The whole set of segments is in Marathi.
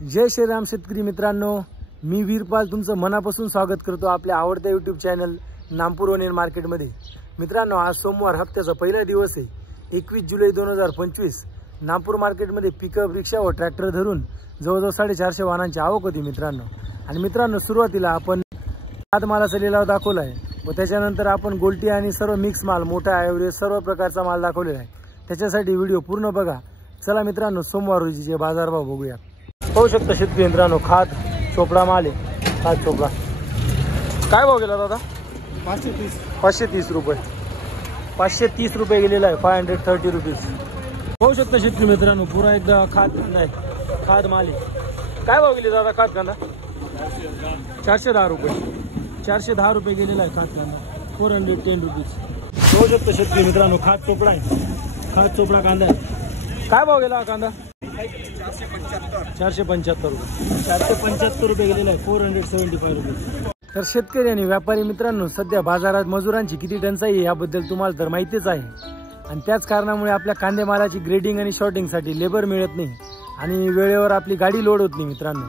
जय श्रीराम शेतकरी मित्रांनो, मी वीरपाल तुमचं मनापासून स्वागत करतो आपल्या आवडत्या यूट्यूब चॅनल नामपूर ओनियन मार्केटमध्ये। मित्रांनो, आज सोमवार हप्त्याचा पहिला दिवस आहे। 21 जुलै 2025 नामपूर मार्केटमध्ये पिकअप, रिक्षा व ट्रॅक्टर धरून जवळजवळ 450 वाहनांची आवक होती मित्रांनो। आणि मित्रांनो, सुरुवातीला आपण खाद मालाचा लिलाव दाखवला आहे व त्याच्यानंतर आपण गोल्टी आणि सर्व मिक्स माल, मोठा ॲव्हरेज सर्व प्रकारचा माल दाखवलेला आहे। त्याच्यासाठी व्हिडिओ पूर्ण बघा। चला मित्रांनो, सोमवार रोजीचे बाजारभाव बघूया। पाहू शकता शेतकरी मित्रांनो, खाद चोपडा माल आहे। खाद चोपडा काय भाव गेला दादा? 530 रुपये। 530 रुपये गेलेला आहे, 530 रुपीज। पाहू शकता शेतकरी मित्रांनो, पुरा एकदा खाद कांदा आहे, खाद माल आहे। काय भाव गेले दादा खाद कांदा? 410 रुपये। 410 रुपये गेलेला आहे खाद कांदा, 410 रुपीज। पाहू शकता शेतकरी मित्रांनो, खाद चोपडा आहे, खाद चोपडा कांदा आहे। काय भाव गेला कांदा? 475 रुपये। 475 रुपये गेलेला आहे, 475 रुपीज। तर शेतकरी आणि व्यापारी मित्रांनो, सध्या बाजारात मजुरांची किती टंचाई आहे याबद्दल तुम्हाला तर माहितीच आहे। आणि त्याच कारणामुळे आपल्या कांदे मालाची ग्रेडिंग आणि शॉर्टिंगसाठी लेबर मिळत नाही आणि वेळेवर आपली गाडी लोड होत नाही मित्रांनो।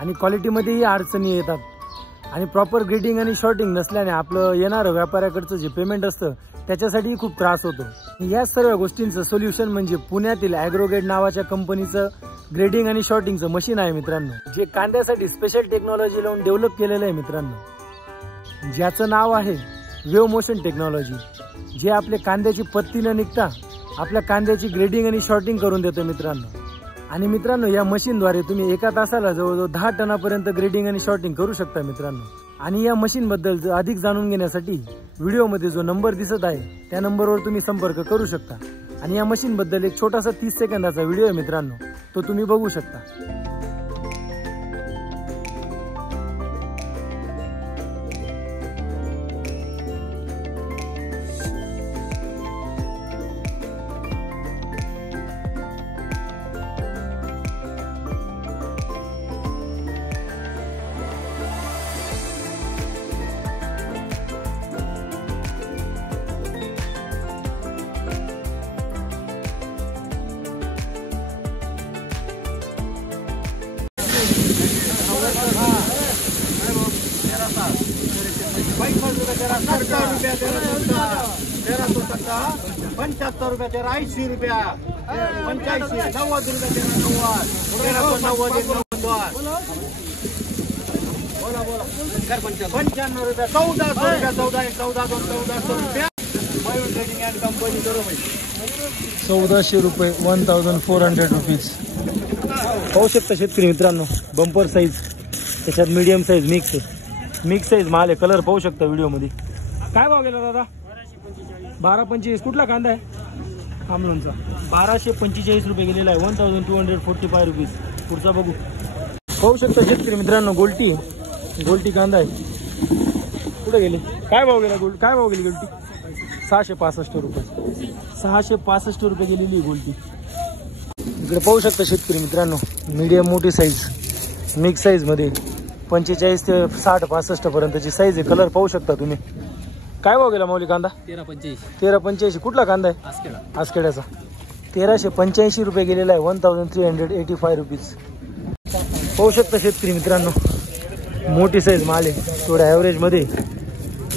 आणि क्वालिटीमध्येही अडचणी येतात आणि प्रॉपर ग्रेडिंग आणि शॉर्टिंग नसल्याने आपलं येणारं व्यापाऱ्याकडचं जे पेमेंट असतं त्याच्यासाठीही खूप त्रास होतो। या सर्व गोष्टींचं सोल्युशन म्हणजे पुण्यातील ॲग्रोगेट नावाच्या कंपनीचं ग्रेडिंग आणि शॉर्टिंगचं मशीन आहे मित्रांनो, जे कांद्यासाठी स्पेशल टेक्नॉलॉजी लावून डेव्हलप केलेलं आहे मित्रांनो, ज्याचं नाव आहे वेव मोशन टेक्नॉलॉजी, जे आपले कांद्याची पत्ती न निघता आपल्या कांद्याची ग्रेडिंग आणि शॉर्टिंग करून देतं मित्रांनो। आणि मित्रांनो, या मशीनद्वारे तुम्ही एका तासाला जवळजवळ 10 टनापर्यंत ग्रेडिंग आणि शॉर्टिंग करू शकता मित्रांनो। आणि या मशीन बद्दल अधिक जाणून घेण्यासाठी व्हिडिओमध्ये जो नंबर दिसत आहे त्या नंबरवर तुम्ही संपर्क करू शकता। आणि या मशीन बद्दल एक छोटासा 30 सेकंदाचा व्हिडिओ आहे मित्रांनो, तो तुम्ही बघू शकता। ₹75 ₹80 ₹85 ₹90 ₹90 बोला बोला 95 रुपये 1400 रुपये ट्रेडिंग अँड कंपनी बरोबर 1400 रुपये 1400 रुपीज। पाहू शकता शेतकरी मित्रांनो, बंपर साईज, त्याच्यात मीडियम साईज, मिक्स साईज माल आहे। कलर पाहू शकता व्हिडिओमध्ये। काय भाव गेला दादा? 1225। कुठला कांदा आहे? आमलोनचा। 1245 रुपये गेलेला आहे, 1245 रुपीज। पुढचा बघू। पाहू शकता शेतकरी मित्रांनो, गोल्टी कांदा आहे। कुठे गेली? काय भाव गेला गोल्टी? काय भाव गेली गोल्टी? 665 रुपये। 665 रुपये गेलेली गोल्टी। इकडे पाहू शकता शेतकरी मित्रांनो, मीडियम मोठी साईज, मिक्स साईज मध्ये 45 ते 60 65 पर्यंतची साईज आहे। कलर पाहू शकता तुम्ही। काय भाव गेला माऊली कांदा? 1385। कुठला कांदा आहे? आसखेड्याचा। 1385 रुपये गेलेला आहे, 1385 रुपीज। पाहू शकता शेतकरी मित्रांनो, मोठी साईज माल आहे, थोडा ॲव्हरेज मध्ये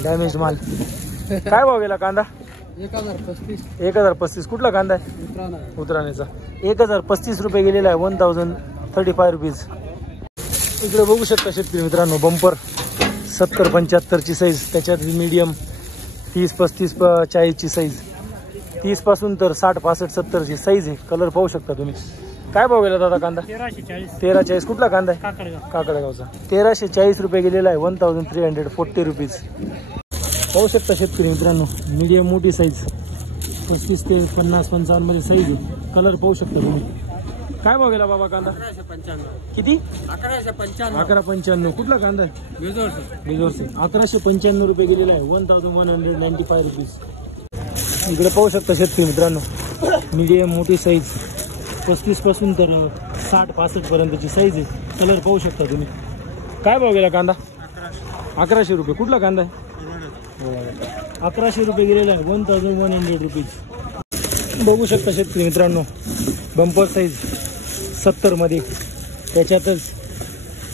डॅमेज माल। काय भाव गेला कांदा? 1035। कुठला कांदा आहे? उतराण्याचा। 1035 रुपये गेलेला आहे, 1035 रुपीज। इकडे बघू शकता शेतकरी मित्रांनो, बंपर 70-75 ची साईज, त्याच्यात मीडियम 30-35 40 ची साईज, 30 पासून तर 60-65 70 ची साईज आहे। कलर पाहू शकता तुम्ही। काय भाव गेला दादा कांदा? 1340। कुठला कांदा आहे? काकडगावचा। 1340 रुपये गेलेला आहे, 1340 रुपीज। पाहू शकता शेतकरी मित्रांनो, मीडियम मोठी साईज 35 ते 50-55 मध्ये साईज आहे। कलर पाहू शकता तुम्ही। काय भाव गेला बाबा कांदा? 1155। किती? 1155। 1155। कुठला कांदा आहे? बेजोरचे। 1155 रुपये गेलेला आहे, 1195 रुपीज। इकडे पाहू शकता शेतकरी मित्रांनो, मीडियम मोठी साईज 35 पासून तर 60-65 पर्यंतची साईज आहे। कलर पाहू शकता तुम्ही। काय भाव गेला कांदा? 1100 रुपये। कुठला कांदा आहे? 1100 रुपये गेलेला आहे, 1100 रुपीज। बघू शकता शेतकरी मित्रांनो, बंपर साईज 70 मध्ये त्याच्यातच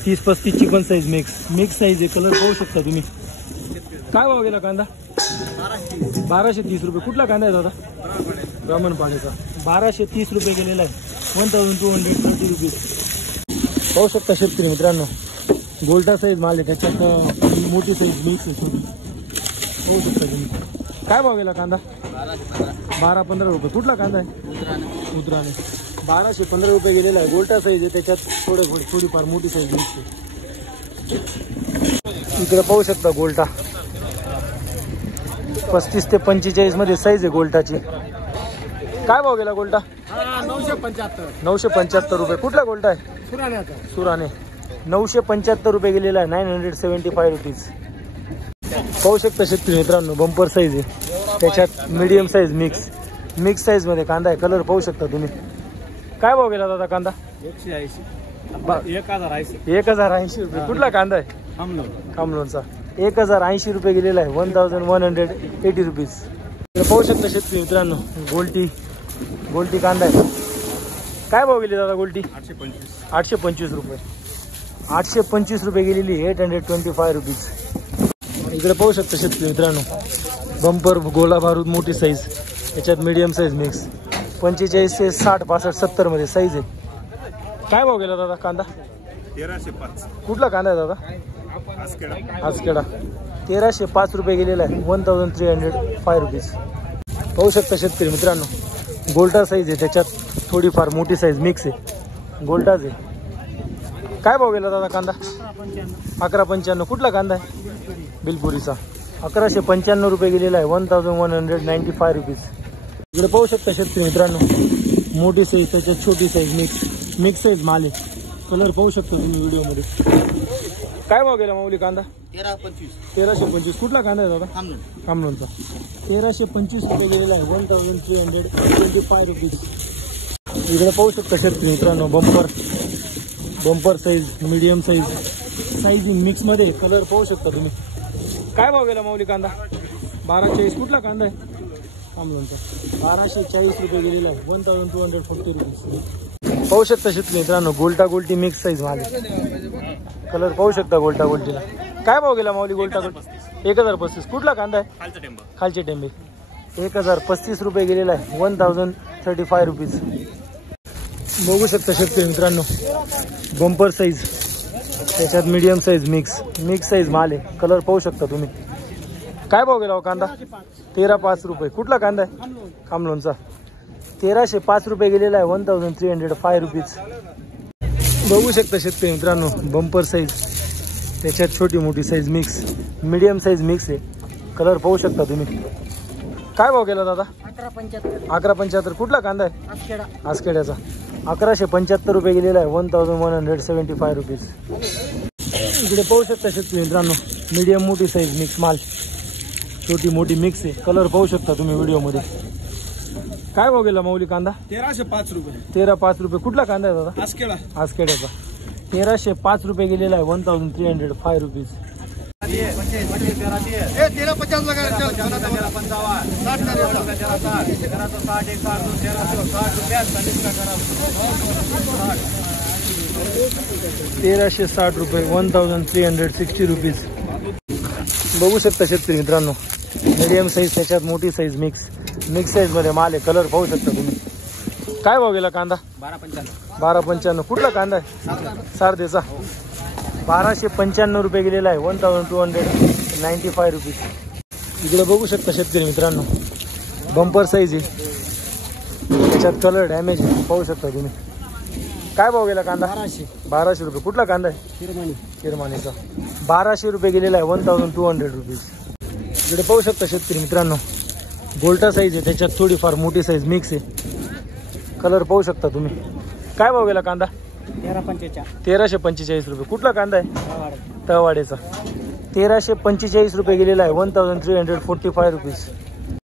30-35ची पण साईज मिक्स साईज आहे. कलर पाहू शकता तुम्ही. काय भाव गेला कांदा? 1230 रुपये. कुठला कांदा आहे दादा? ब्राह्मण पाण्याचा. 1230 रुपये गेलेला आहे. 1230 रुपीज. पाहू शकता शेतकरी मित्रांनो, गोल्टा साईज माल आहे. त्याच्यात मोठी साईज मिक्स आहे. पाहू शकता तुम्ही. काय भाव गेला कांदा? 12-15 रुपये. कुठला कांदा आहे? उतराने. 1215 रुपये गेलेला आहे. गोल्टा साईज आहे. त्याच्यात थोडीफार मोठी साईज मिक्स आहे. इकडे पाहू शकता गोल्टा 35 ते 45 मध्ये साईज आहे गोल्टाची. काय भाव गेला गोल्टा? 975 रुपये. कुठला गोल्टा आहे? सुराने. 975 रुपये गेलेला आहे. 975 रुपीज. पाहू शकता शेतकरी मित्रांनो, बंपर साईज आहे. त्याच्यात मीडियम साईज मिक्स साईज मध्ये कांदा आहे. कलर पाहू शकता तुम्ही. काय भाव गेला दादा कांदा? 1080 रुपये. कुठला कांदा आहे? कामलोनचा. 1080 रुपये गेलेला आहे. 1180 रुपीज. पाहू शकता शेतकरी मित्रांनो, गोल्टी कांदा आहे. काय भाव गेली दादा गोल्टी? 825 रुपये. 825 रुपये गेलेली. 825 रुपीज. इकडे पाहू शकता शेतकरी मित्रांनो, बंपर गोला बारूद मोठी साईज. त्याच्यात मीडियम साईज मिक्स. 45 ते 60, 65, 70 मध्ये साईज आहे. काय भाव गेला दादा कांदा? 1305. कुठला कांदा आहे दादा? आजखेडा. 1305 रुपये गेलेला आहे. 1305 रुपीज. पाहू शकता शेतकरी मित्रांनो, गोल्टा साईज आहे. त्याच्यात थोडीफार मोठी साईज मिक्स आहे. गोल्टाच आहे. काय भाव गेला दादा कांदा? 1195. कुठला कांदा आहे? बिलपुरीचा. 1195 रुपये गेलेला आहे. 1195 रुपीज. इकडे पाहू शकता शेतकरी मित्रांनो, मोठी साईज त्याच्यात छोटी साईज मिक्स साईज माल आहे. कलर पाहू शकता तुम्ही व्हिडिओमध्ये. काय भाव गेला माऊली कांदा? 1325. कुठला कांदा आहे दादा? कामलोनचा. 1325 रुपये गेलेला आहे. 1325 रुपीज. इकडे पाहू शकता शेतकरी मित्रांनो, bumper size, medium size mix मध्ये. कलर पाहू शकता तुम्ही. काय भाव गेला माऊली कांदा? 1240. कुठला कांदा आहे? कामलोनचा. 1240 रुपये गेलेला आहे. 1240 रुपीज. पाहू शकता शेतकरी मित्रांनो, गोल्टी मिक्स साईज माल आहे. कलर पाहू शकता गोल्टीला. काय भाव गेला माऊली गोल्टा? 1035. कुठला कांदा आहे? खालचे टेंबे. 1035 रुपये गेलेला आहे. 1035 रुपीज. बघू शकता शेतकरी मित्रांनो, बंपर साईज. त्याच्यात मीडियम साईज मिक्स साईज माल आहे. कलर पाहू शकता तुम्ही. काय भाव गेला कांदा? 1305 रुपये. कुठला कांदा आहे? कामलोनचा. 1305 रुपये गेलेला आहे. 1305 रुपीज. बघू शकता शेतकरी मित्रांनो, बंपर साईज. त्याच्यात छोटी मोठी साईज मीडियम साईज मिक्स आहे. कलर पाहू शकता तुम्ही. काय भाव गेला दादा? 1175. कुठला कांदा आहे? आजखेड्याचा. 1175 रुपये गेलेला आहे. 1175 रुपीज. इकडे पाहू शकता शेतकरी मित्रांनो, मीडियम मोठी साईज मिक्स माल. छोटी मोठी मिक्स आहे. कलर पाहू शकता तुम्ही व्हिडिओमध्ये. काय भाव गेला माऊली कांदा? 1305 रुपये. 1305 रुपये. कुठला कांदा आहे दादा? आजखेड्याचा. 1305 रुपये गेलेला आहे. 1305 रुपीज. 1350 लगा. 1360 रुपये. 1360 रुपीज. बघू शकता शेतकरी मित्रांनो, मीडियम साईज. त्याच्यात मोठी साईज मिक्स साईज मध्ये माल आहे. कलर पाहू शकता तुम्ही. काय भाव गेला कांदा? 1255. कुठला कांदा आहे? सारदेचा. 1295 रुपये गेलेला आहे. 1295 रुपीज. इकडे बघू शकता शेतकरी मित्रांनो, बंपर साईज आहे. त्याच्यात कलर डॅमेज आहे. पाहू शकता तुम्ही. काय भाव गेला कांदा? 1200 रुपये. कुठला कांदा आहे? किरमानीचा. 1200 रुपये गेलेला आहे. 1200 रुपीज. इकडे पाहू शकता शेतकरी मित्रांनो, गोल्टा साईज आहे. त्याच्यात थोडीफार मोठी साईज मिक्स आहे. कलर पाहू शकता तुम्ही. काय भाव गेला कांदा? 1345 रुपये. कुठला कांदा आहे? तळवाड्याचा. 1345 रुपये गेलेला आहे. 1345 रुपीज.